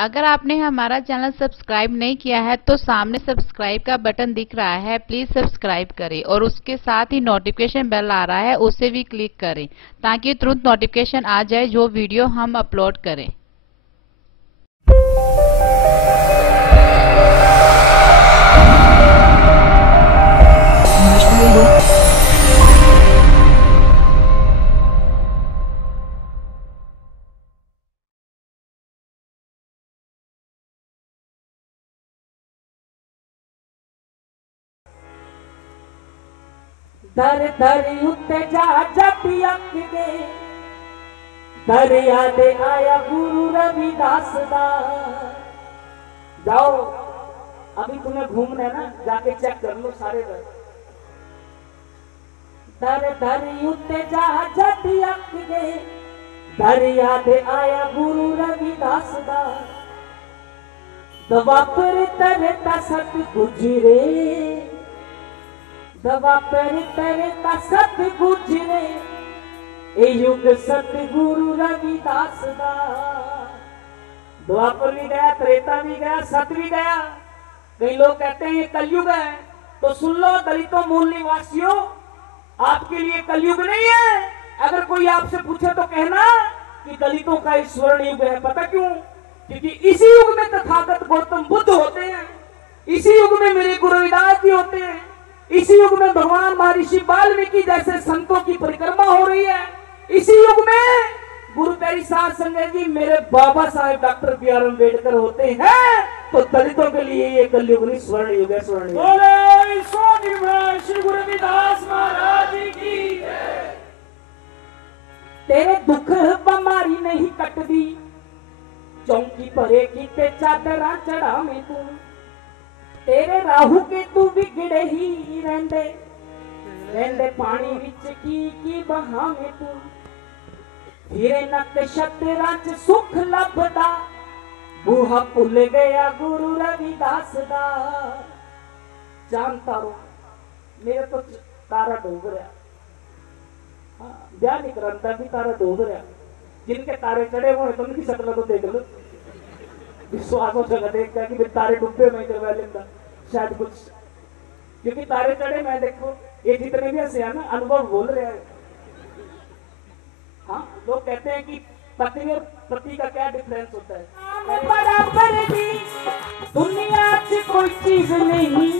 अगर आपने हमारा चैनल सब्सक्राइब नहीं किया है तो सामने सब्सक्राइब का बटन दिख रहा है, प्लीज सब्सक्राइब करें और उसके साथ ही नोटिफिकेशन बेल आ रहा है उसे भी क्लिक करें ताकि तुरंत नोटिफिकेशन आ जाए जो वीडियो हम अपलोड करें। दर दर उत्ते जा जपी अख दे दरिया दे आया गुरु रविदास दा। जाओ अभी तुम्हें घूमना है ना, जाके चेक कर लो सारे दर। दर दर उत्ते जा जपी अख दे दरिया दे आया गुरु रविदास दा। दवापर तरता सत गुजरे दवापर तरता सत गुजरे ए युग सतगुरु रविदास दा। द्वापर भी गया, त्रेता भी गया, सत भी गया। कई लोग कहते हैं ये कलयुग है, तो सुन लो दलितों मूल निवासियों, आपके लिए कलयुग नहीं है। अगर कोई आपसे पूछे तो कहना कि दलितों का इस स्वर्ण युग है। पता क्यों? क्योंकि इसी युग में तथागत गौतम बुद्ध होते हैं, इसी युग में मेरे गुरु रविदास जी होते हैं, इसी युग में भगवान महर्षि वाल्मीकि जैसे संतों की परिक्रमा हो रही है, इसी युग में गुरु प्यारी साध संगत जी मेरे Baba Saheb doctor B are Ambedkar होते हैं। तो दलितों के लिए ये कलयुग नहीं स्वर्ण युग है। स्वर्ण युग श्री गुरु रविदास महाराज की जय। तेरे दुख बीमारी नहीं कटदी चौंकी परे की ते चादरा चढ़ा में तू। तेरे राहु के तू बिगड़े ही रहंदे रहंदे पानी विच की बहा में तू। फिरे नक्षत्रां च सुख लभदा बूहा भुल गया गुरु रविदास दा। चांद तारो मेरे तो तारा डूब रहा, ब्याह नहीं करता भी तारा डूब रहा। जिनके तारे चढ़े हुए तो उनकी शक्ल को देख लो, विश्वास हो सका देख क्या कि तारे डूबे मैं करवा लेता शायद कुछ, क्योंकि तारे चढ़े मैं देखो ये जितने भी ऐसे है ना अनुभव बोल रहे हैं। हाँ, लोग कहते हैं कि पति और पति का क्या डिफरेंस होता है। बराबर भी दुनिया से कोई चीज नहीं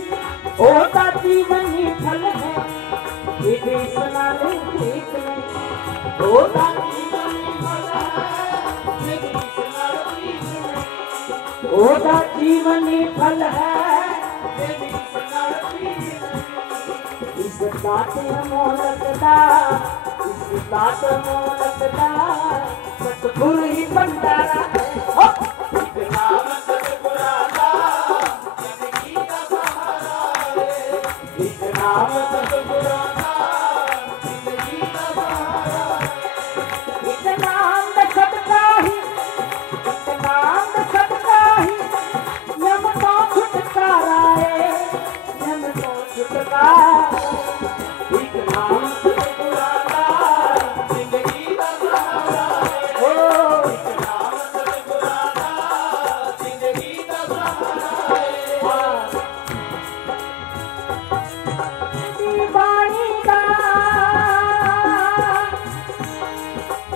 होता, जीवन ही फल है ये सुना ले ठीक नहीं होता। ओदा जीवनी फल है इस बात मोलक दा, इस बात मोलक दा सतगुरु ही भंडारा है। नाम सतगुरा दा जिंदगी का सहारा है, इस नाम सतगुरा दा जिंदगी का सहारा है। इस नाम दा सदका ही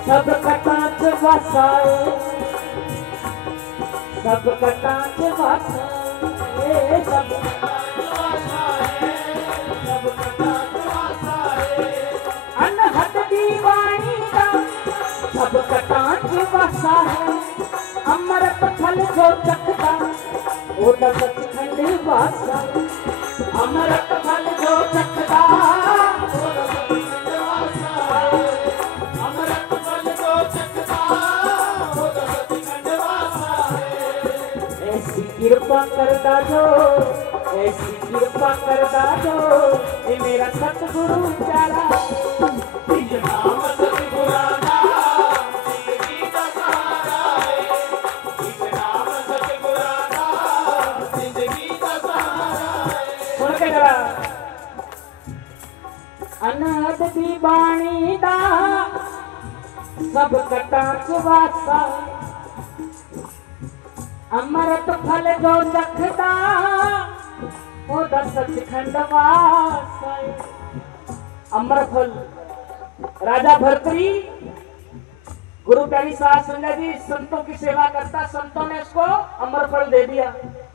सब कटाच वसाए, सब कटाच वसाए, सब कटाच वसाए। अनहद दीवानी का सब कटाच वसाए। अमृत फल जो चखता ओदा सचखंड वासा। अमृत फल जो चखता ओदा सचखंड वासा। अमृत फल जो चखता ओदा सचखंड वासा। ऐसी कृपा करदा जो, ऐसी कृपा करदा जो ये मेरा सतगुरु प्यारा। नाम सतगुरा दा जिंदगी का सहारा है, इस नाम सतगुरा दा जिंदगी का सहारा है। सुन के जरा अनाथ दी बाणी दा सब कटाच वासा। अमृत फल जो चखदा ओदा सचखंड वास है। अमृत फल राजा भर्तरी गुरु प्यारी साध संगत जी संतों की सेवा करता, संतों ने इसको अमर फल दे दिया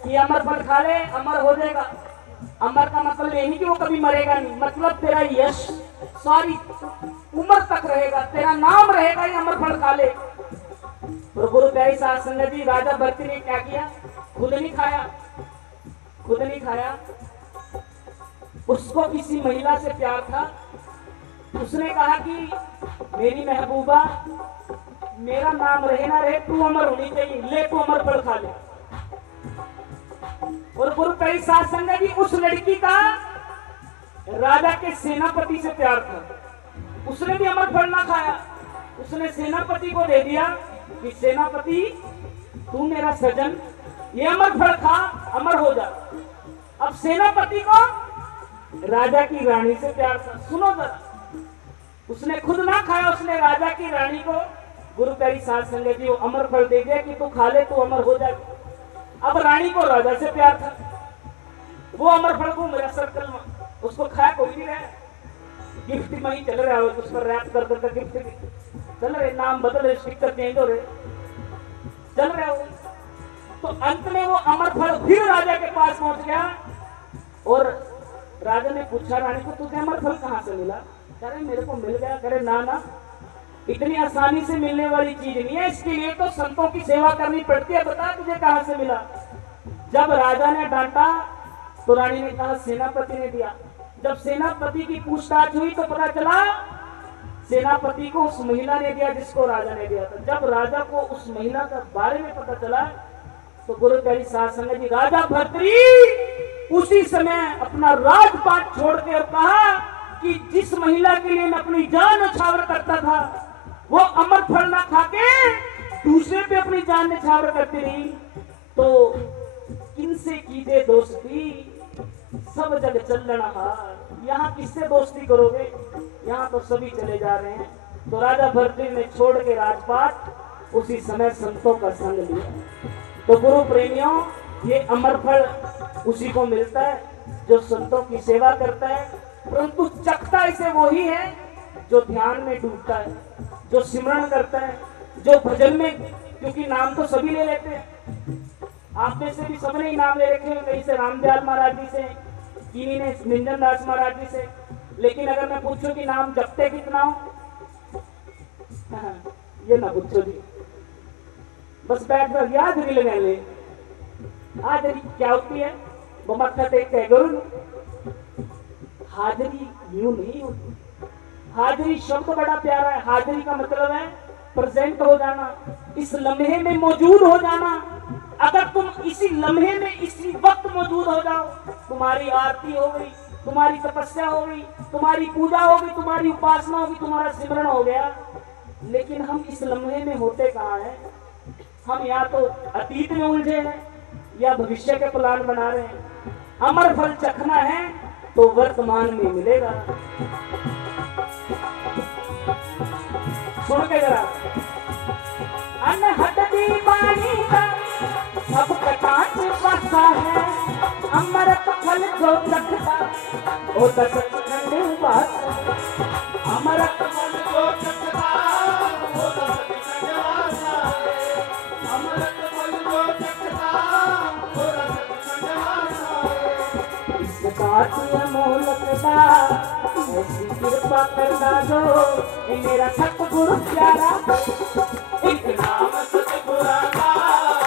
कि अमर फल खा ले अमर हो जाएगा। अमर का मतलब ये नहीं कि वो कभी मरेगा नहीं, मतलब तेरा यश सारी उम्र तक रहेगा, तेरा नाम रहेगा, ये अमर फल खा ले। तो गुरु प्यारी साध संगत जी राजा भर्तरी ने क्या किया, खुद नहीं खाया, खुद नहीं खाया। उसको किसी महिला से प्यार था, उसने कहा कि मेरी महबूबा मेरा नाम रहे ना रहे तू अमर होनी चाहिए, ले तू अमर फल खा ले। और गुरु प्यारी साध संगत जी उस लड़की का राजा के सेनापति से प्यार था, उसने भी अमर फल ना खाया, उसने सेनापति को दे दिया कि सेनापति तू मेरा सजन ये अमर फल खा अमर हो जा। अब सेनापति को राजा की रानी से प्यार था, सुनो जरा, उसने खुद ना खाया, उसने राजा की रानी को गुरु प्यारी साध संगत जी वो अमर फल दे दिया कि तू खा ले तू अमर हो जाए। अब रानी को राजा से प्यार था, वो अमर फल को मेरा सर्कल में उसको खाया कोई नहीं रहा, गिफ्ट में ही चल रहा है, उस पर रैप कर कर गिफ्ट चल रहे, नाम बदल रहे, स्टिकर चेंज हो रहे, चल रहे हो। तो अंत में वो अमर फल फिर राजा के पास पहुंच गया और राजा ने पूछा रानी को तुझे अमर फल कहां से मिला? कह रहे मेरे को मिल गया। कह रहे ना ना, इतनी आसानी से मिलने वाली चीज नहीं है, इसके लिए तो संतों की सेवा करनी पड़ती है, बता तुझे कहां से मिला। जब राजा ने डांटा तो रानी ने कहा सेनापति ने दिया। जब सेनापति की पूछताछ हुई तो पता चला सेनापति को उस महिला ने दिया जिसको राजा ने दिया था। जब राजा को उस महिला के बारे में पता चला तो गुरु प्यारी साध संगत जी राजा भर्तरी उसी समय अपना राजपाट छोड़ के और कहा कि जिस महिला के लिए मैं अपनी जान न्यौछावर करता था वो अमर फल ना खा के दूसरे पे अपनी जान न्यौछावर करती रही, तो किनसे कीजिए दोस्ती सब जग चलना हार। यहाँ किससे दोस्ती करोगे, यहाँ तो सभी चले जा रहे हैं। तो राजा भर्तरी ने छोड़ के राजपाट उसी समय संतों का संग लिया। तो गुरु प्रेमियों ये अमर फल उसी को मिलता है जो संतों की सेवा करता है, परंतु चखता इसे वही है जो ध्यान में डूबता है, जो सिमरन करता है, जो भजन में, क्योंकि नाम तो सभी ले लेते हैं, आप में से भी सबने ही नाम ले रखे हैं, कहीं से रामदयाल महाराज जी से, किन्हीं ने निंजन दास महाराज जी से। लेकिन अगर मैं पूछूं कि नाम जपते कितना हो, ये ना पूछो जी, बस बैठ कर याद नहीं लगा ले। हाजरी क्या होती है, वो मत्था टेक के गुरु, हाजरी यूं नहीं होती। हाजरी शब्द बड़ा प्यारा है, हाजरी का मतलब है प्रेजेंट हो जाना, इस लम्हे में मौजूद हो जाना। अगर तुम इसी लम्हे में इसी वक्त मौजूद हो जाओ, तुम्हारी आरती हो गई, तुम्हारी तपस्या हो गई, तुम्हारी पूजा हो गई, तुम्हारी उपासना होगी, तुम्हारा सिमरन हो गया। लेकिन हम इस लम्हे में होते कहाँ हैं? हम या तो अतीत में उलझे हैं या भविष्य के प्लान बना रहे हैं। अमर फल चखना है तो वर्तमान में मिलेगा। सुन के जरा, अनहद दीवानी का सब कटाच बसा है, अमृत फल जो चखता वो सचखंड वास। अमृत फल जो चखता वो सचखंड वास है, अमृत फल जो चखता वो सचखंड वास है। इस बात अमोलक दा ऐसी कृपा करना दो मेरा सतगुरु प्यारा, एक नाम सतगुरा का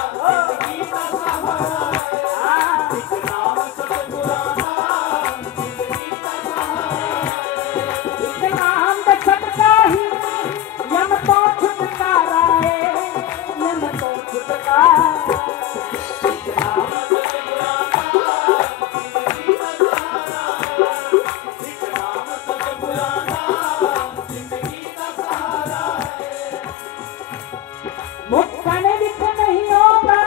जिंदगी का सहारा, एक नाम सतगुरा का जिंदगी का सहारा, एक नाम दे सकता ही यम तो छुटकारा है, यम तो छुटकारा। एक नाम सतगुरा का जिंदगी का सहारा, एक नाम सतगुरा का जिंदगी का सहारा है। मुक्कन विच नहीं होगा,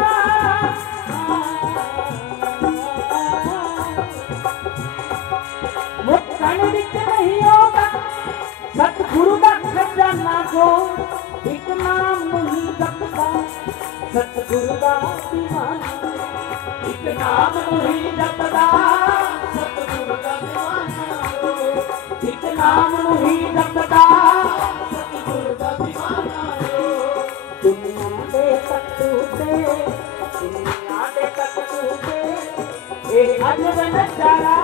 मुक्कन विच नहीं होगा सतगुरु का खजाना जो एक नाम नहीं जपता सतगुरु का दीवाना। नाम ही जपदा सतगुरु दा दीवाना हो, एक नाम ही जपदा सतगुरु दा दीवाना हो। दुनिया दे तख्तू ते ए अजब नजारा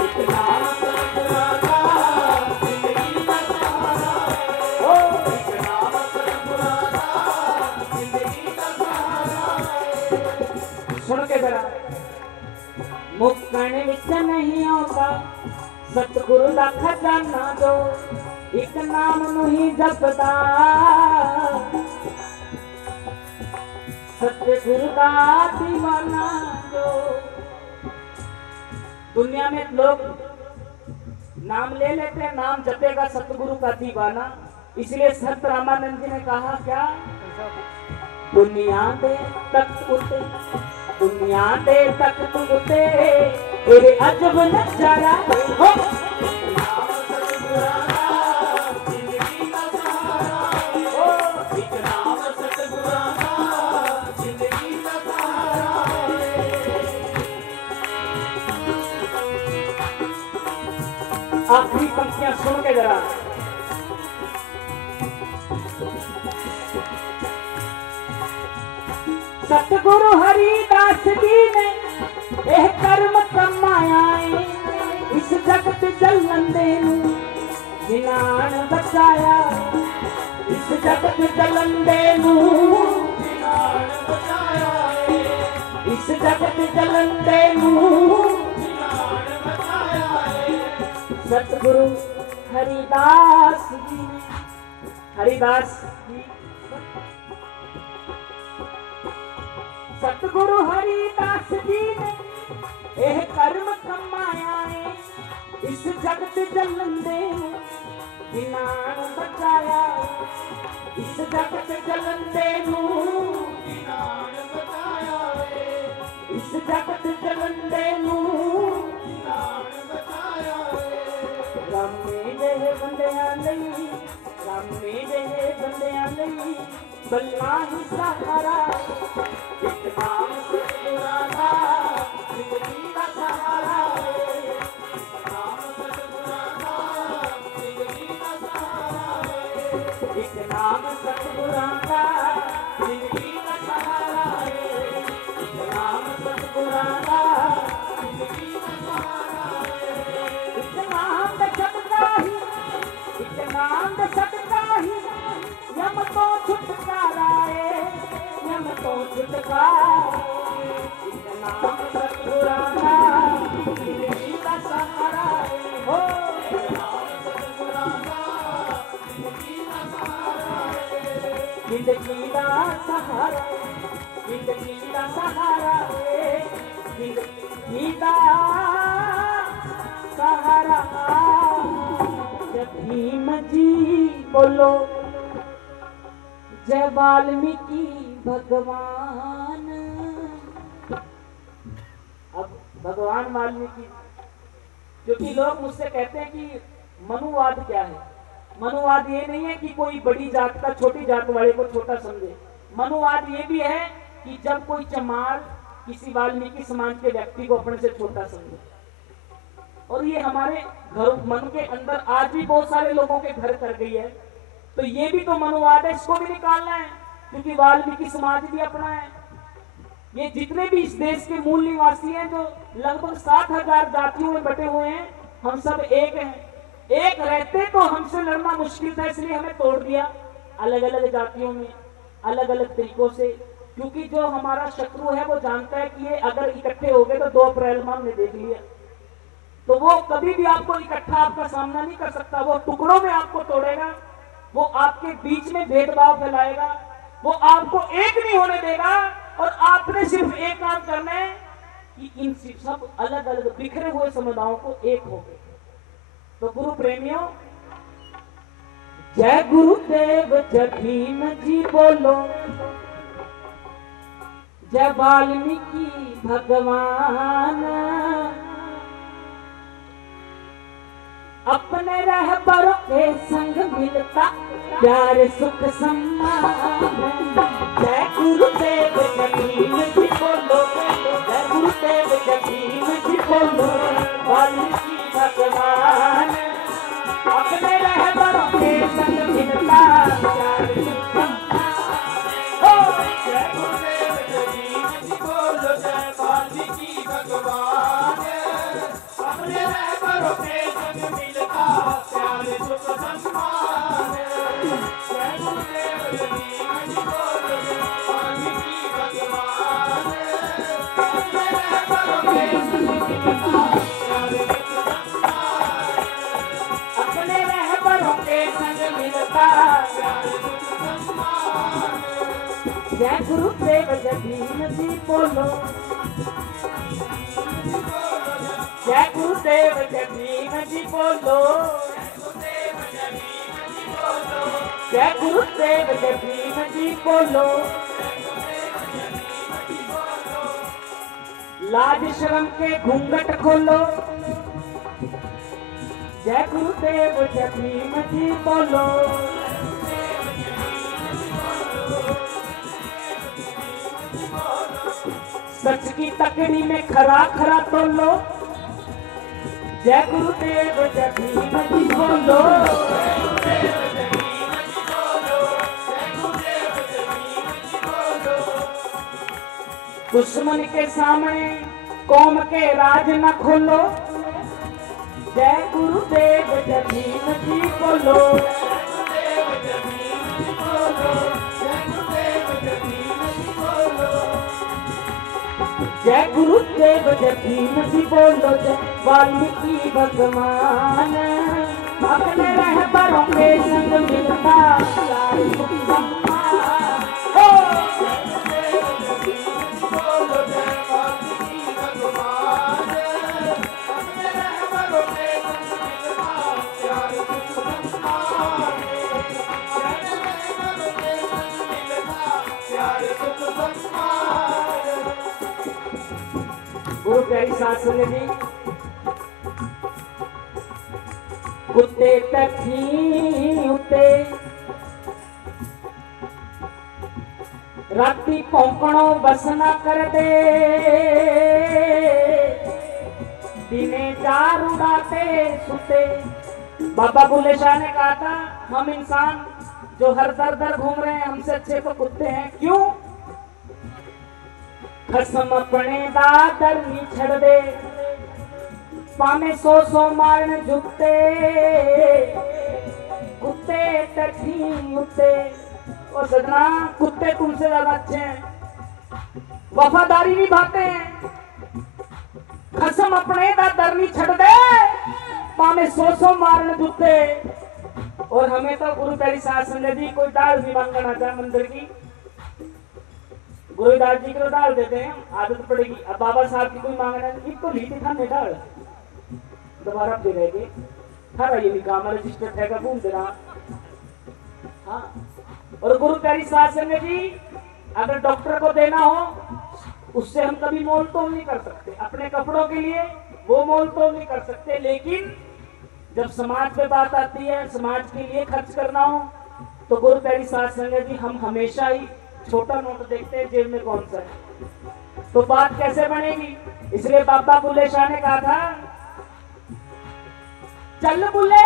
एक नाम सतगुरु दा जिंदगी दा सहारा हो, एक नाम सतगुरु दा जिंदगी दा सहारा। सुन के जरा मुक्कण विच नहीं आउंदा सतगुरु दा खजाना जो, एक नाम नूं ही जपदा सतगुरु दा दीवाना जो। दुनिया में लोग नाम ले लेते हैं, नाम जपेगा सतगुरु का दीवाना। इसलिए संत रामानंद जी ने कहा क्या, दुनिया दे तख्त उते दुनिया दे तख्त उते ए अजब नजारा हो, नाम सतगुरु दा जिंदगी दा सहारा हो, एक नाम सतगुरु दा जिंदगी दा सहारा। आखिरी पंक्तियां सुन के जरा, सतगुरु हरिदास जी ने यह कर्म कमाया है, इस जगत जलंदे जिनान बचाया, इस जगत जलंदे जिनान बचाया, इस जगत जलंदे जिनान बचाया। सतगुरु हरिदास जी ने, हरिदास जी, सतगुरु हरिदास जी ने यह कर्म कमाया है, इस जगत जलंदे जिनान बचाया, इस जगत जलंदे जिनान बचाया, इस जगत जलंदे जिनान बचाया। रामे दे बंदियां लई, रामे दे बंदियां लई बल्ला ही सहारा, एक नाम सतगुरु दा जिंदगी दा सहारा, एक नाम सतगुरु दा जिंदगी दा सहारा, एक नाम सतगुरु दा जिंदगी दा सहारा, एक नाम सतगुरु दा जिंदगी दा सहारा। एक नाम दा सदका ही, एक नाम दा सदका ही यम तो छुटकारा है, यम तो छुटकारा, एक नाम सतगुरु दा जिंदगी दा सहारा हो, एक नाम सतगुरु दा जिंदगी दा सहारा, जिंदगी दा सहारा, जिंदगी दा सहारा, जिंदगी दा सहारा। जब भीम जी बोलो जय वाल्मीकि भगवान, अब भगवान वाल्मीकि, क्योंकि लोग मुझसे कहते हैं कि मनुवाद क्या है। मनुवाद ये नहीं है कि कोई बड़ी जात का छोटी जात वाले को छोटा समझे। मनुवाद ये भी है कि जब कोई चमार किसी वाल्मीकि समाज के व्यक्ति को अपने से छोटा समझे। और ये हमारे घर मन के अंदर आज भी बहुत सारे लोगों के घर कर गई है। तो ये भी तो मनुवाद है, इसको भी निकालना है, क्योंकि वाल्मीकि समाज भी अपना है। ये जितने भी इस देश के मूल निवासी हैं, जो लगभग 7,000 जातियों में बटे हुए हैं, हम सब एक हैं। एक रहते तो हमसे लड़ना मुश्किल था, इसलिए हमें तोड़ दिया अलग अलग जातियों में, अलग अलग तरीकों से। क्योंकि जो हमारा शत्रु है वो जानता है कि ये अगर इकट्ठे हो गए तो 2 अप्रैल में हमने देख लिया, तो वो कभी भी आपको इकट्ठा आपका सामना नहीं कर सकता। वो टुकड़ों में आपको तोड़ेगा, वो आपके बीच में भेदभाव फैलाएगा, वो आपको एक नहीं होने देगा। और आपने सिर्फ एक काम करना है कि इन सब अलग अलग बिखरे हुए समुदायों को एक हो गए। तो गुरु प्रेमियों, जय गुरुदेव जय भीम जी बोलो, जय वाल्मीकि भगवान। अपने रहबरों के संग मिलता प्यार सुख सम्मान। जय गुरुदेव जय भीम जी बोलो, जय अपने रहबरों के संग मिलता जय गुरुदेव जगीन जी बोलो जय गुरुदेव जगीन जी बोलो जय गुरुदेव जगीन जी बोलो लाज शर्म के घूंघट खोलो जय गुरुदेव जगीन जी बोलो सच की तकड़ी में खरा खरा तोलो जय गुरुदेव जगीन जी बोलो दुश्मन के सामने कौम के राज न खोलो जय गुरुदेव जगीन जी बोलो जय गुरुदेव जगीन जी बोलो जय वाल्मीकि भगवान अपने रहबरों के संग मिलता गुरु प्यारी साथ संगत जी कुत्ते तथी उते राती भौंकणो बस न कर दे दिने चार उड़ाते सुते बाबा बुल्ले शाह ने कहा था हम इंसान जो हर दर दर घूम रहे हैं हमसे अच्छे तो कुत्ते हैं क्यों खसम अपने दादर नी छड़ दे पामे सो सो मारन जुते कुत्ते तठी उते और सजना कुत्ते तुमसे ज्यादा अच्छे हैं वफादारी निभाते हैं खसम अपने दादर नी छड़ दे पामे सो सो मारन जुते और हमें तो गुरु प्यारी साथ संगत जी कोई दाल भी मांगना चाहे मंदिर की गुरुदास जी को डाल देते हैं आदत पड़ेगी अब बाबा साहब की कोई मांगना नहीं तो ली दिखा नहीं डाल दोबारा दे रहेंगे थारा ये भी काम रजिस्टर है घूम देना हाँ और गुरु प्यारी साथ संगत जी अगर डॉक्टर को देना हो उससे हम कभी मोल तोल नहीं कर सकते अपने कपड़ों के लिए वो मोल तोल नहीं कर सकते लेकिन जब समाज पे बात आती है समाज के लिए खर्च करना हो तो गुरु प्यारी साथ संगत जी हम हमेशा ही छोटा नोट देखते हैं जेब में कौन सा है तो बात कैसे बनेगी इसलिए बाबा बुल्ले शाह ने कहा था चल बुल्ले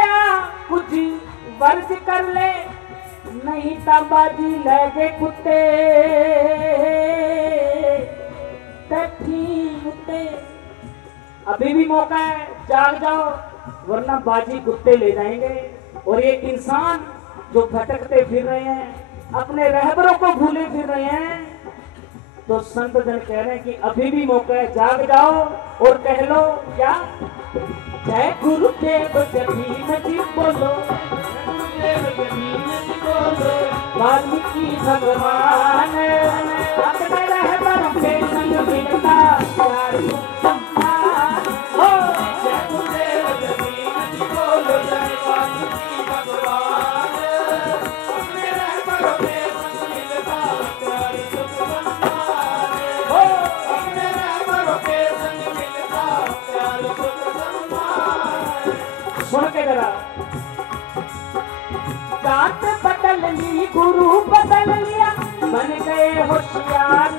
कुछ वर्ज कर ले नहीं ताबाजी लगे कुत्ते कुत्ते अभी भी मौका है जाग जाओ वरना बाजी कुत्ते ले जाएंगे और ये इंसान जो भटकते फिर रहे हैं अपने रहबरों को भूले फिर रहे हैं तो संत जन कह रहे हैं कि अभी भी मौका है जाग जाओ और कह लो क्या जय गुरुदेव जगीन जी बोलो वाल्मीकि भगवान अपने रहबरों के संग मिलता प्यार जय गुरुदेव जगीन जी बोलो जय वाल्मीकि भगवान अपने रहबरों के संग मिलता प्यार अपने रहबरों के संग मिलता प्यार सुन के जरा जात बदल ली गुरु बदल लिया बन गए होशियार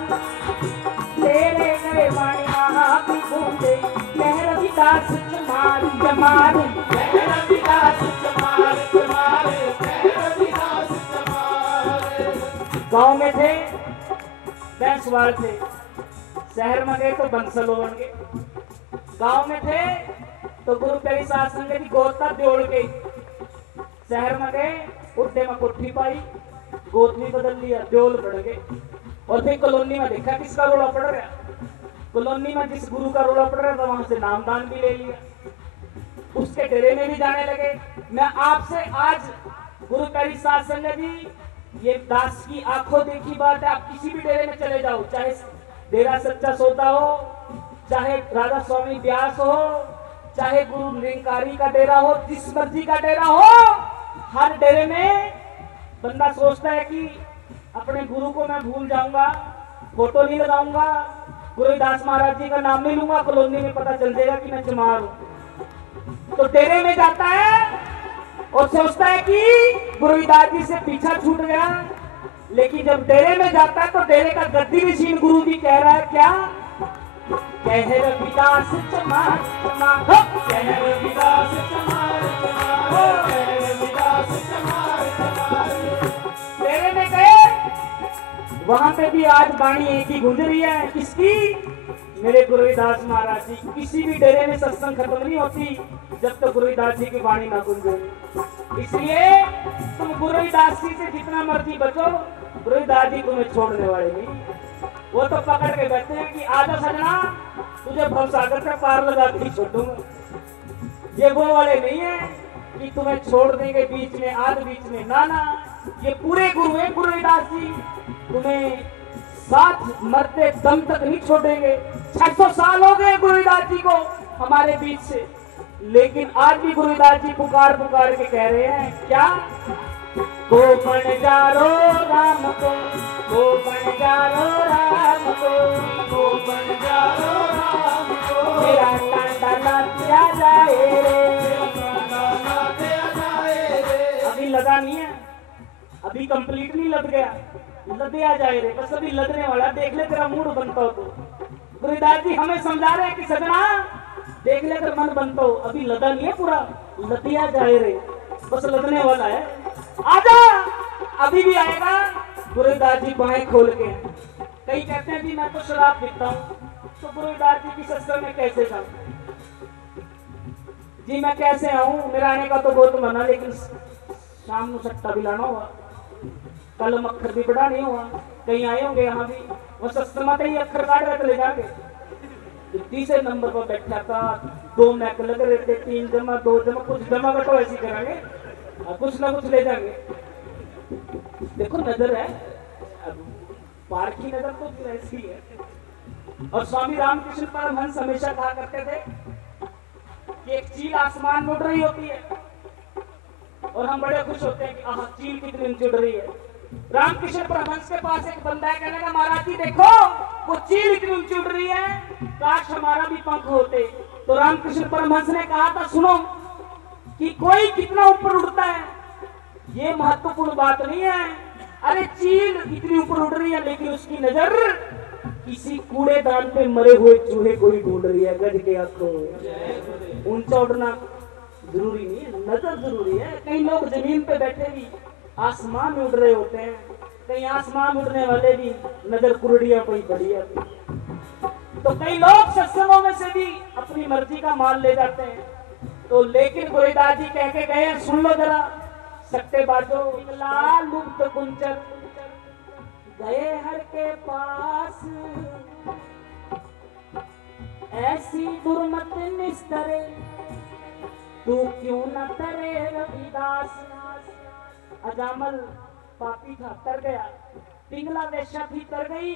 तेरे गए वाणिया भी बूंदे लहर विकास चमार चमार लहर विकास चमार चमार लहर विकास चमार। गांव में थे बैंसवाल थे शहर में गए तो बंसल बन गए गांव में थे तो गुरु प्यारी साथ संगत गोता जोड़ गई शहर में गए उठे में कोठी पाई गोद भी बदल लिया, देवल बढ़ गए। और फिर कॉलोनी में देखा किसका रोला पड़ रहा, कॉलोनी में जिस गुरु का रोला पड़ रहा था वहां से नामदान भी ले लिया, उसके डेरे में भी जाने लगे। मैं आपसे आज गुरु प्यारी साध संगत जी, ये दास की आंखों देखी बात है। आप किसी भी डेरे में चले जाओ, चाहे डेरा सच्चा सौदा हो, चाहे राधा स्वामी व्यास हो, चाहे गुरु निरंकारी का डेरा हो, जिस मर्जी का डेरा हो, हर डेरे में बंदा सोचता है कि अपने गुरु को मैं भूल जाऊंगा, फोटो नहीं लगाऊंगा, गुरुदास महाराज जी का नाम नहीं लूंगा, कॉलोनी में पता चल जाएगा कि मैं चमार हूं। तो डेरे में जाता है और सोचता है कि गुरुदास जी से पीछा छूट गया। लेकिन जब डेरे में जाता है तो डेरे का गद्दी नशीन गुरु भी कह रहा है क्या, कह रविदास चमार चमार, कह रविदास चमार चमार, कह रविदास चमार चमार। डेरे में गए, वहां पे भी आज वाणी एक ही गूंज रही है, किसकी, मेरे गुरुदास महाराज जी। किसी भी डेरे में सत्संग खत्म नहीं होती जब तक गुरुदास जी की वाणी ना गूंजे। इसलिए तुम गुरुदास जी से जितना मर्जी बचो, गुरुदास जी तुम्हें छोड़ने वाले नहीं। वो तो पकड़ के बैठे हैं कि आजा सजना, तुझे भवसागर से पार लगा के छोड़ूंगा। ये वो वाले नहीं है कि तुम्हें छोड़ देंगे बीच में, आध बीच में, ना ना, ये पूरे गुरु है गुरुदास जी, तुम्हें साथ मरते दम तक नहीं छोड़ेंगे। 600 साल हो गए गुरुदास जी को हमारे बीच से, लेकिन आज भी गुरुदास जी पुकार पुकार के कह रहे हैं क्या, को बन जा रो राम को बन जा रो राम को बन जा रो राम को, मेरा कांटा ना दिया जाए रे, अभी लगा नहीं है, अभी कंप्लीट नहीं लद गया, लदया जाए रे, बस अभी लदने वाला, देख ले तेरा मूड बनता हो तो। गुरुदास जी हमें समझा रहे हैं कि सजना देख ले तेरा मन बनता हो, अभी लदा नहीं है पूरा, लदया जाए रे, बस लदने वाला है, आजा, अभी भी आएगा। गुरुदास जी बाहें खोल के, कई कहते हैं जी मैं तो शराब पीता हूँ, तो गुरुदास जी की सत्संग में कैसे जाऊं जी, मैं कैसे आऊं, मेरा आने का तो बहुत मना, लेकिन शाम को सट्टा भी लाना हुआ, कल मक्खर भी बड़ा नहीं हुआ, कहीं आए होंगे यहाँ भी, वो सत्संग ही अक्षर काट रहे चले जाएंगे। तीसरे नंबर पर बैठा था, 2 मैक लग रहे थे, 3 जमा 2 जमा, कुछ जमा कटो ऐसी करेंगे, कुछ ना कुछ ले जाएंगे। देखो नजर है, पार की नजर तो ऐसी है। और स्वामी रामकृष्ण परमहंस हमेशा कहा करते थे कि एक चील आसमान में उड़ रही होती है और हम बड़े खुश होते हैं कि आह चील कितनी ऊंची उड़ रही है। रामकृष्ण परमहंस के पास एक बंदा है, कहने का महाराज जी देखो वो चील इतनी ऊंची उड़ रही है, काश हमारा भी पंख होते। तो रामकृष्ण परमहंस ने कहा था सुनो कि कोई कितना ऊपर उड़ता है ये महत्वपूर्ण बात नहीं है, अरे चील इतनी ऊपर उड़ रही है लेकिन उसकी नजर किसी कूड़ेदान पे मरे हुए चूहे को ही ढूंढ रही है, गज के आंखों में। ऊंचा उड़ना जरूरी नहीं है, नजर जरूरी है। कई लोग जमीन पे बैठे भी आसमान में उड़ रहे होते हैं, कई आसमान उड़ने वाले भी नजर कुरड़िया कोई बड़ी है। तो कई लोग सत्संगों में से भी अपनी मर्जी का माल ले जाते हैं। तो लेकिन गुरुदास जी कह के गए, सुन लो जरा सट्टेबाजो, लाल मुक्त कुंचर गए हर के पास, ऐसी दुर्मत निस्तरे तू क्यों न तरे रविदास। अजामल पापी था, तर गया, पिंगला वेश्या थी, तर गई,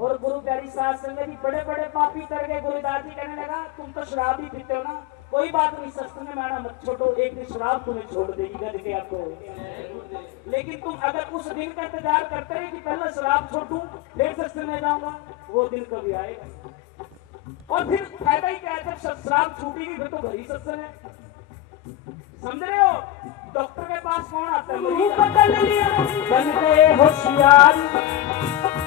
और गुरु प्यारी साध संगत जी बड़े बड़े पापी तर गए। गुरुदास जी कहने लगा तुम तो शराब ही पीते हो ना, कोई बात नहीं, सत्संग में आना मत छोड़ो, एक दिन शराब तुम्हें छोड़ देगी गज के आपको। लेकिन तुम अगर उस दिन का इंतजार करते रहे कि पहले शराब छोड़ूं फिर सत्संग में जाऊंगा, वो दिन कभी आएगा। और फिर फायदा ही क्या है, जब शराब छूटेगी फिर तो घर ही सत्संग है, समझ रहे हो। डॉक्टर के पास कौन आता है, मुंह बदल लिया बन गए होशियार,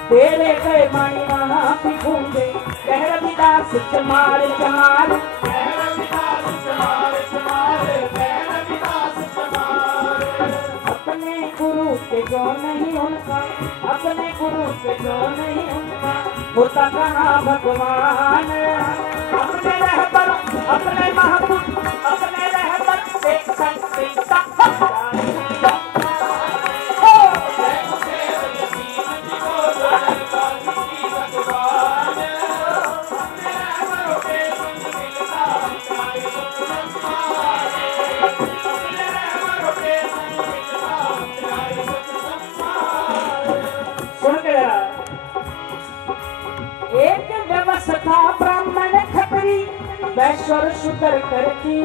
तेरे गए माई वहां भी घूमे, कह रविदास चमार चमार, कह रविदास चमार चमार, कह रविदास चमार। अपने गुरु के जो नहीं उनका, अपने गुरु के जो नहीं उनका, होता कहाँ भगवान। अपने रहबर अपने महबूब अपने रहबर एक संग वैश्वर शुद्र करती,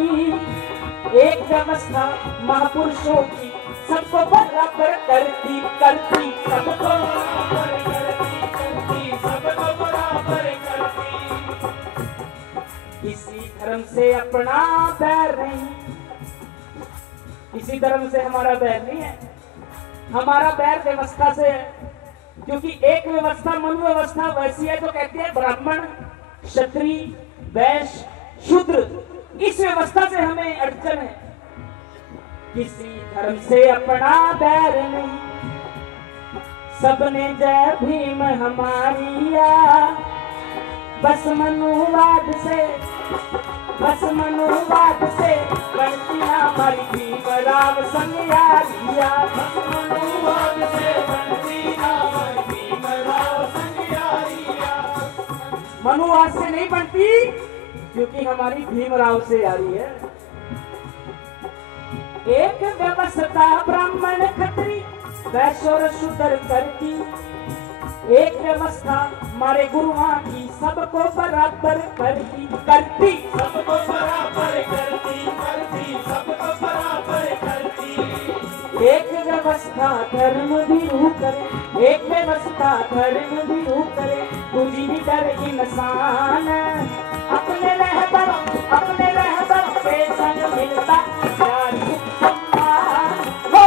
एक व्यवस्था महापुरुषों की सबको बराबर करती, करती सबको बराबर करती, सबको बराबर करती। किसी धर्म से अपना बैर नहीं, किसी धर्म से हमारा बैर नहीं है, हमारा बैर व्यवस्था से है। क्योंकि एक व्यवस्था मनु व्यवस्था वैसी है जो कहती है ब्राह्मण क्षत्रिय वैश्य शूद्र, इस व्यवस्था से हमें अड़चन है। किसी धर्म से अपना बैर नहीं, सबने जय भीम हमारी या, बस मनुवाद से, बस मनुवाद से बनती हमारी भीमराव संग यारिया, बस मनुवाद से बनती हमारी भीमराव संग यारिया। मनुवाद से नहीं बनती क्योंकि हमारी भीमराव से यारी है। एक व्यवस्था ब्राह्मण क्षत्रिय वैश्य और शूद्र करती, एक व्यवस्था हमारे गुरुओं की सबको बराबर करती, करती सबको बराबर करती, करती सबको बराबर करती। एक व्यवस्था धर्म भी रू करे, एक व्यवस्था धर्म भी रू करे, तुझी भी डर इंसान अपने रहबर के संग मिलता प्यार सम्मान हो।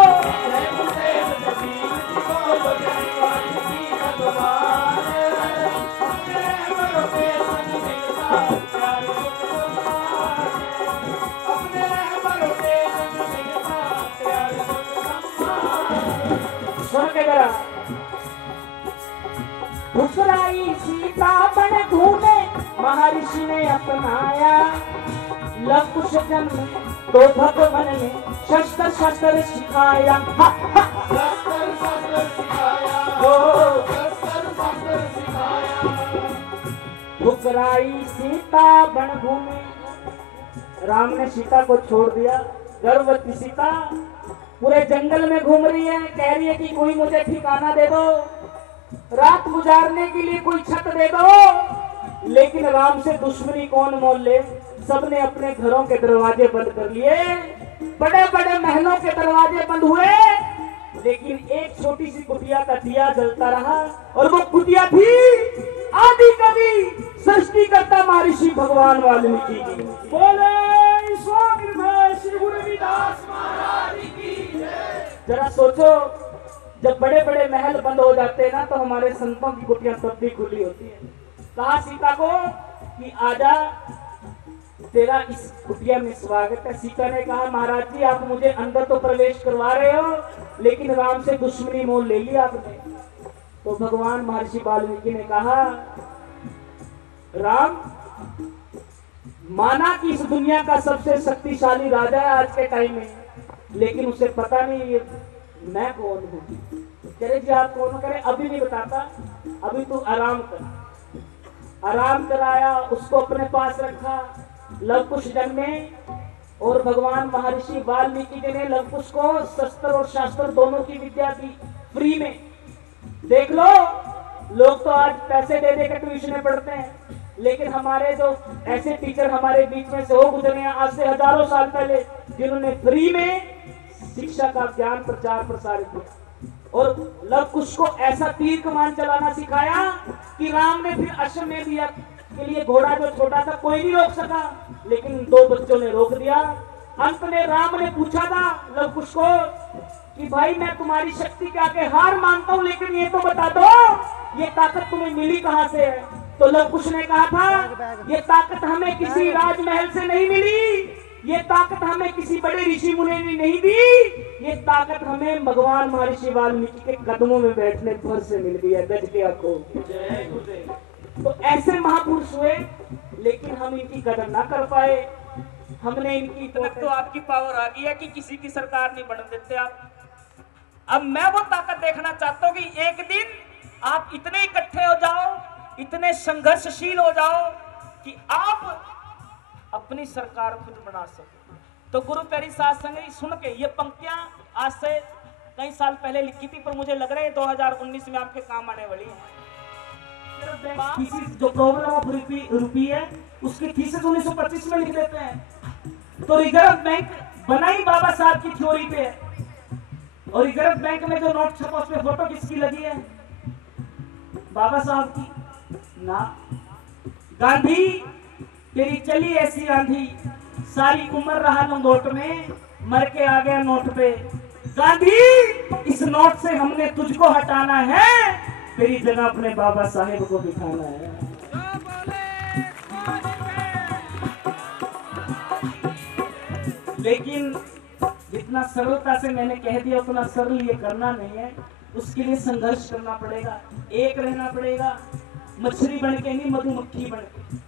ठुकराई सीता बन घूमे महर्षि ने अपनाया, लव कुश जन्म तो भगवान ने शस्त्र शस्त्र सिखाया, शस्त्र शस्त्र सिखाया, हो शस्त्र शस्त्र सिखाया। ठुकराई सीता बन घूमे, राम ने सीता को छोड़ दिया। गर्भवती सीता पूरे जंगल में घूम रही है, कह रही है कि कोई मुझे ठिकाना दे दो, रात गुजारने के लिए कोई छत दे दो। लेकिन राम से दुश्मनी कौन मोल ले, सबने अपने घरों के दरवाजे बंद कर लिए, बड़े बड़े महलों के दरवाजे बंद हुए, लेकिन एक छोटी सी कुटिया का दिया जलता रहा, और वो कुटिया थी आदि कवि सृष्टिकर्ता महर्षि भगवान वाल्मीकि जी। बोले श्री गुरु रविदास महाराज की जय। जरा सोचो, जब बड़े बड़े महल बंद हो जाते हैं ना, तो हमारे संतों की कुटिया तब भी खुली होती है। कहा सीता को कि आजा, तेरा इस कुटिया में स्वागत है। सीता ने कहा महाराज जी आप मुझे अंदर तो प्रवेश करवा रहे हो, लेकिन राम से दुश्मनी मोल ले लिया आपने। तो भगवान महर्षि वाल्मीकि ने कहा राम, माना कि इस दुनिया का सबसे शक्तिशाली राजा है आज के टाइम में, लेकिन उसे पता नहीं ये मैं कौन हूँ। चले जी आप कौन करे, अभी नहीं बताता, अभी तू आराम कर। आराम कराया, उसको अपने पास रखा। लव कुश जन्मे और भगवान महर्षि वाल्मीकि जी ने लव कुश को शस्त्र और शास्त्र दोनों की विद्या दी फ्री में। देख लो, लोग तो आज पैसे दे देकर ट्यूशन पढ़ते हैं, लेकिन हमारे जो ऐसे टीचर हमारे बीच में से हो गुजरे हैं आज से हजारों साल पहले, जिन्होंने फ्री में शिक्षा का ज्ञान प्रचार प्रसारित किया। और लव कुश को ऐसा तीर कमान चलाना सिखाया कि राम ने फिर अश्वमेध यज्ञ के लिए घोड़ा जो छोटा था कोई नहीं रोक सका, लेकिन दो बच्चों ने रोक दिया। अंत में राम ने पूछा था लव कुश को कि भाई मैं तुम्हारी शक्ति के आगे हार मानता हूं, लेकिन ये तो बता दो ये ताकत तुम्हें मिली कहां से है। तो लव कुश ने कहा था ये ताकत हमें किसी राजमहल से नहीं मिली, ये ताकत हमें किसी बड़े ऋषि मुनि ने नहीं दी, ये ताकत हमें भगवान महर्षि वाल्मीकि के कदमों में बैठने भर से मिल गई है। गज के आंखों। तो ऐसे महापुरुष हुए, लेकिन हम इनकी कदर ना कर पाए। हमने इनकी तो आपकी पावर आ गई है कि किसी की सरकार नहीं बन देते आप। अब मैं वो ताकत देखना चाहता हूँ कि एक दिन आप इतने इकट्ठे हो जाओ, इतने संघर्षशील हो जाओ कि आप अपनी सरकार खुद बना सको। तो गुरु प्यारी साध संगत सुन के ये पंक्तियां आज से कई साल पहले लिखी थी, पर मुझे लग रहा है 2019 में आपके काम आने वाली है। किसी जो प्रॉब्लम ऑफ रुपी है उसकी थीसिस 1925 में लिख देते हैं। तो रिजर्व बैंक बना ही बाबा साहब की थ्योरी पे है। और रिजर्व बैंक में जो नोट छपा उसमें फोटो किसकी लगी है? बाबा साहब की ना। गांधी तेरी चली ऐसी आंधी, सारी उम्र रहा लंगोट में, मर के आ गया नोट पे। गांधी इस नोट से हमने तुझको हटाना है, तेरी जगह अपने बाबा साहेब को बिठाना है। लेकिन जितना सरलता से मैंने कह दिया उतना सरल ये करना नहीं है। उसके लिए संघर्ष करना पड़ेगा, एक रहना पड़ेगा, मछली बन के नहीं मधुमक्खी बन के।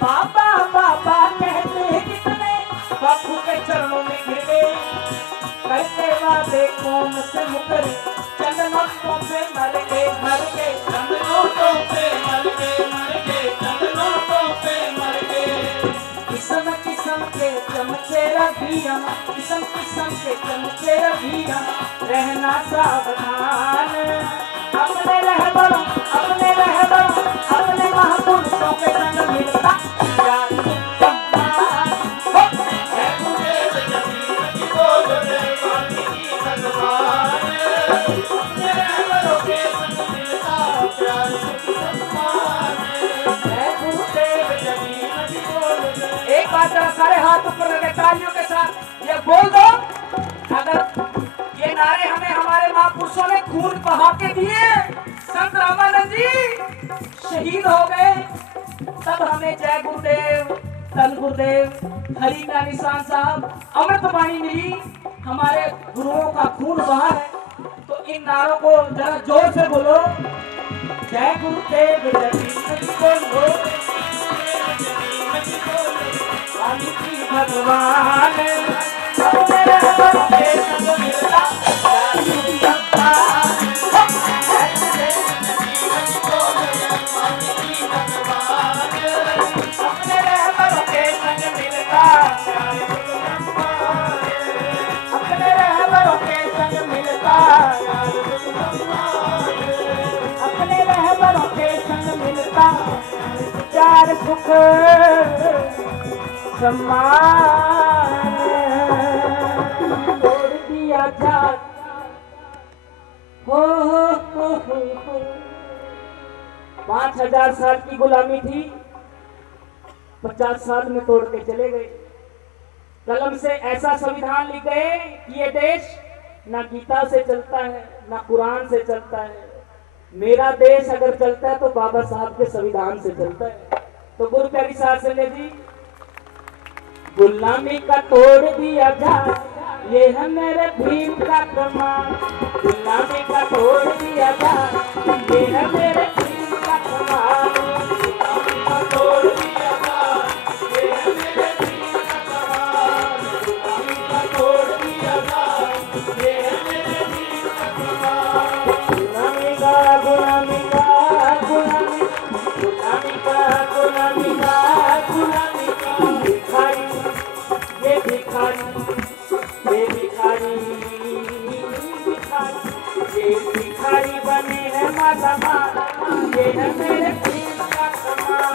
बाबा बाबा कहते कितने बापू के चरणों में गिर गए, करते वादे कौम से मुकर, चंद नोटों पे मर गए, चंद नोटों पे मर गए, चंद नोटों पे मर गए। किस्म किस्म के चमचे रबिया, किस्म किस्म के चमचे रबिया, रहना सावधान। अपने रहबरों अपने महापुरुषों के संग मिलता सारे हाथ ऊपर लगे तालियों के साथ ये बोल दो, अगर ये नारे हमें हमारे महापुरुषों ने खून बहा के दिए, संत रामानंद जी शहीद हो गए, तब हमें जय गुरुदेव, धन गुरुदेव, हरि का निशान साहब, अमृत वाणी मिली, हमारे गुरुओं का खून बहा है। तो इन नारों को जरा जोर से बोलो, जय गुरुदेव, बोलो भगवान अपने रहबरों के संग मिलता चार सुख सम्मान, तोड़ दिया जात हो 5000 साल की गुलामी थी, 50 साल में तोड़ के चले गए। कलम से ऐसा संविधान लिख गए कि ये देश ना गीता से चलता है ना कुरान से चलता है। मेरा देश अगर चलता है तो बाबा साहब के संविधान से चलता है। तो गुरु प्यारी साहब संजय जी, गुलामी का तोड़ दिया जाए, ये है मेरे भीम का कमाल। गुलामी का तोड़ दिया जाए, ये है मेरे भीम का कमाल। गुलामी का तोड़ दिया जाए, ये है मेरे भीम का कमाल। गुलामी का तोड़ दिया जाए, ये है मेरे भीम का कमाल। गुलामी का गुलामी का गुलामी, गुलामी का गुलामी का गुलामी का भिखारी, ये भिखारी, ये भिखारी, ये भिखारी बने हैं मालामाल, ये है मेरे भीम का कमाल।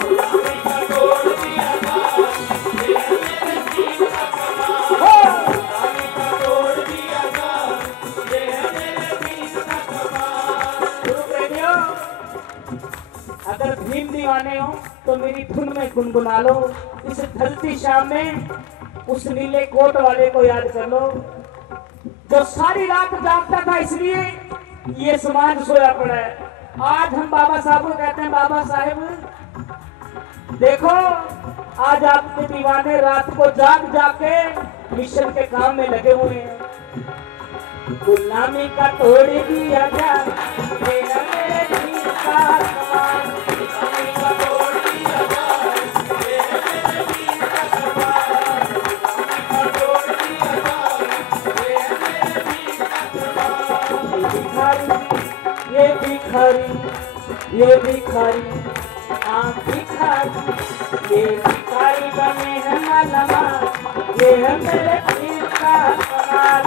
गुलामी का तोड़ दिया जाए, ये है मेरे भीम का कमाल। गुलामी का तोड़ दिया जाए, ये है मेरे भीम का कमाल। गुरु प्रेमियों, अगर भीम दीवाने हो तो मेरी धुन में गुनगुना लो। इस ढलती शाम में उस नीले कोट वाले को याद कर लो जो सारी रात जागता था, इसलिए ये समाज सोया पड़ा है। आज हम बाबा साहब को कहते हैं, बाबा साहेब देखो आज आपके दीवाने रात को जाग जाग के मिशन के काम में लगे हुए हैं। गुलामी का तोड़ दिया जाए, मेरा मेरे भीम का कमाल। गुलामी का तोड़ दिया जाए, ये है मेरे भीम का कमाल। गुलामी का तोड़ दिया जाए, ये है मेरे भीम का कमाल। ये भिखारी, ये भिखारी, ये भिखारी, आप भिखारी, ये भिखारी बने हैं मालामाल, ये है मेरे भीम का कमाल।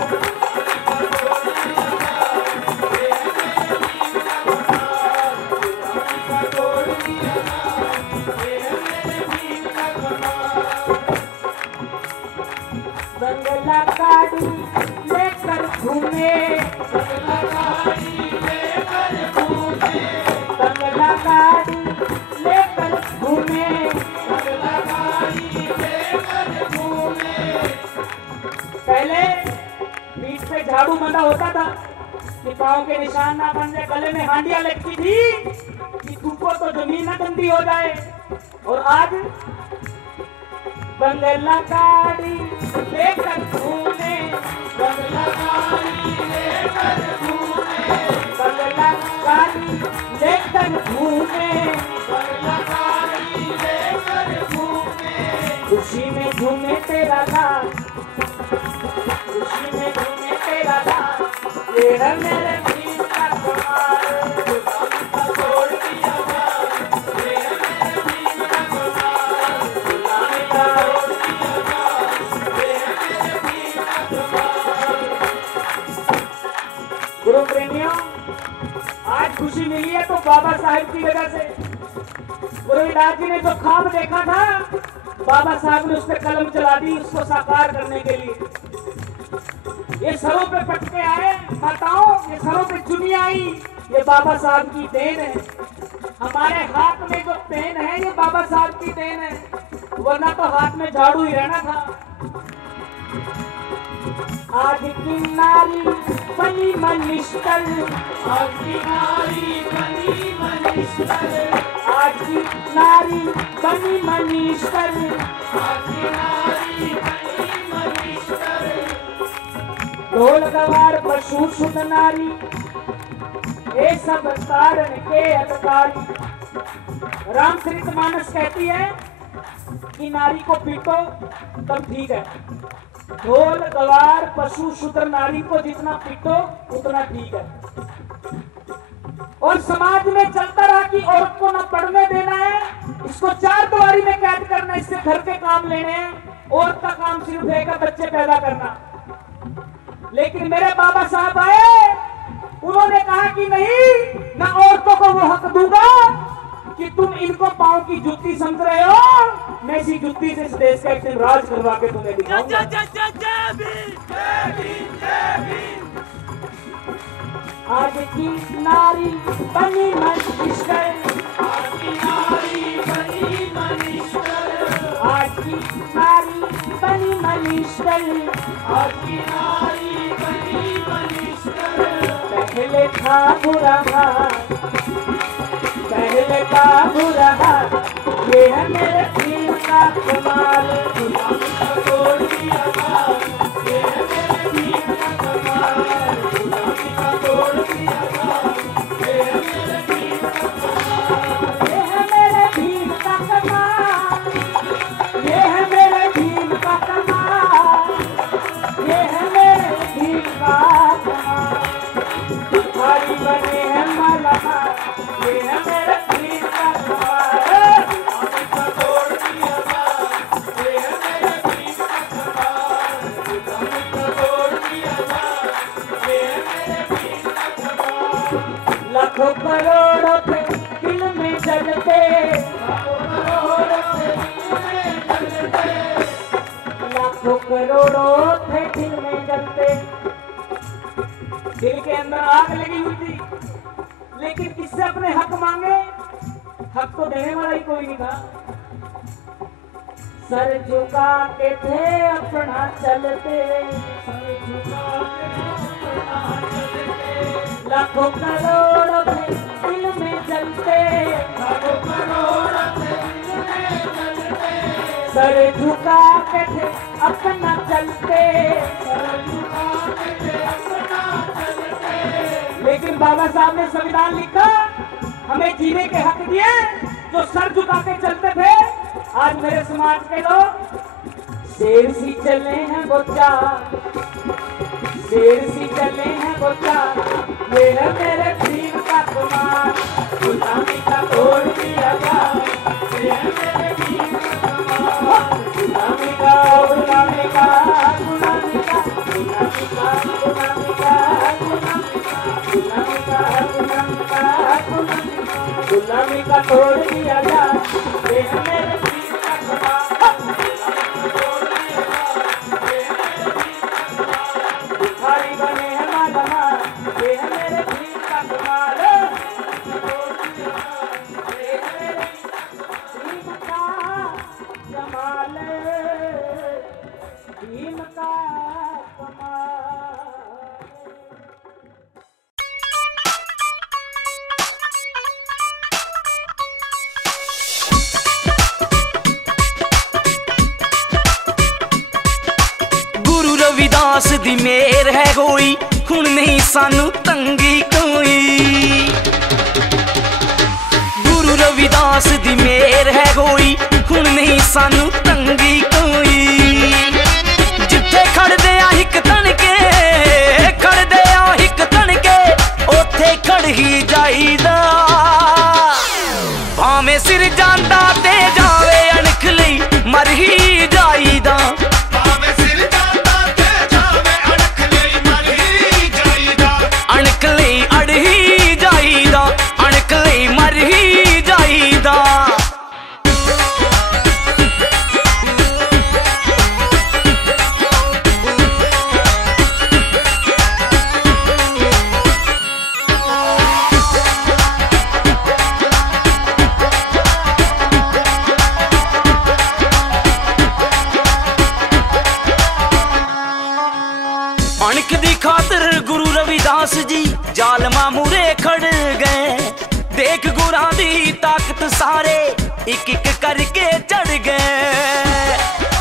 बंधा होता था कि पाँव के निशान ना बन जाए, गले में हांडियां लटकी थी कि तुमको तो जमीन ना गंदी हो जाए। और आज बंगला गाड़ी लेकर घूमे, बंगला गाड़ी लेकर घूमे, बंगला गाड़ी लेकर घूमे, बंगला गाड़ी लेकर घूमे। खुशी में झूमे तेरा दाल, खुशी में झूमे तेरा दाल, ये है मेरे भीम का कमाल। तोड़ दिया दाल, ये है मेरे भीम का कमाल। गुलामी का तोड़ दिया दाल, ये है मेरे भीम का कमाल। गुरु प्रेमियों, आज खुशी मिली है तो बाबा साहेब की वजह से। गुरु रविदास जी ने जो ख्वाब देखा था, बाबा साहब ने उस पर कलम चला दी उसको साकार करने के लिए। ये सरों पे पटके आए माताओं, ये सरों पे चुनी आई, ये बाबा साहब की देन है। हमारे हाथ में जो पेन है ये बाबा साहब की देन है, वरना तो हाथ में झाड़ू ही रहना था। आज की नारी बनी मनिष्ठल, आज की नारी बनी मनिष्ठल, आज की नारी बनी मनिष्ठल, आज की नारी बनी मनिष्ठल। ढोल गवार पशु सुत नारी, ये सब कारण के अधिकारी। रामचरितमानस कहती है कि नारी को पीटो तब ठीक है, ढोल गवार पशु शूद्र नारी को जितना पीटो उतना ठीक है। और समाज में चलता रहा कि औरत को न पढ़ने देना है, इसको चार दीवारी में कैद करना, इससे घर के काम लेने हैं। औरत का काम सिर्फ है बच्चे पैदा करना। लेकिन मेरे बाबा साहब आए, उन्होंने कहा कि नहीं, मैं औरतों को वो हक दूंगा कि तुम इनको पांव की जुत्ती समझ रहे हो, मैं इसी जुत्ती से इस देश का एक दिन राज करवा के तुम्हें दिखाऊंगा। आज की नारी बनी मनिष्ठल, आज की नारी बनी मनिष्ठल, आज की नारी बनी मनिष्ठल, आज की नारी बनी मनिष्ठल। पहले था बुरा हाल, पहले था बुरा हाल, ये है मेरे भीम का कमाल। गुलामी का तोड़ दिया दाल, ये है मेरे भीम का कमाल। गुलामी का तोड़ दिया दाल, ये है मेरे भीम का कमाल। ये है मेरे भीम का कमाल, ये है मेरे भीम का कमाल, ये है मेरे भीम का कमाल। भिखारी बने हैं मलहा, ये है मेरे भीम का कमाल। गुलामी का तोड़ दिया दाल, ये है मेरे भीम का कमाल। गुलामी का तोड़ दिया दाल, ये है मेरे भीम का कमाल। लाखों करोड़ों थे दिल में जलते, लाखों करोड़ों थे दिल में जलते, लाखों करोड़ों थे दिल में जलते। दिल के अंदर आग लगी हुई थी, लेकिन किससे अपने हक मांगे? हक तो देने वाला ही कोई नहीं था। सर झुका के थे अपना चलते, सर झुका के अपना चलते। लाखों करोड़ों थे दिल में जलते, लाखों करोड़ों थे दिल में जलते। सर झुका के थे अपना चलते, सर झुका के थे अपना चलते। लेकिन बाबा साहब ने संविधान लिखा, हमें जीने के हक दिए, जो सर झुका के चलते थे। आज मेरे समाज के लोग शेर सी चले हैं वो चाल, शेर सी चले हैं वो चाल, ये है मेरे भीम का कमाल। गुलामी का तोड़ दिया दाल, ये है मेरे भीम का कमाल। गुलामी का गुलामी का गुलामी का गुलामी का गुलामी का गुलामी का गुलामी का गुलामी का तोड़ दिया दाल, ये है मेरे भीम का कमाल। भिखारी बने हैं मालमा, ये है मेरे भीम का कमाल। ये है मेरे भीम का कमाल, भीम का कमाल। सानू तंगी कोई। गुरु रविदास दी मेहर है कोई, हुण नहीं सानू तंगी कोई। जिथे खड़दे आ हिक तनके, खड़दे आ हिक तनके, ओथे खड़ ही जाईदा। भावें सिर जांदा ते जावे अणख लई मर ही जाईदा। भावें सिर जांदा ते जावे अणख लई मर ही जाईदा। अणख लई अड़ ही जाईदा, अणख लई मर ही जाईदा। अणख दी खातर गुरु रविदास जी जालमा मूरे खड़ गए। देख गुरां दी ताकत सारे एक एक करके चढ़ गए।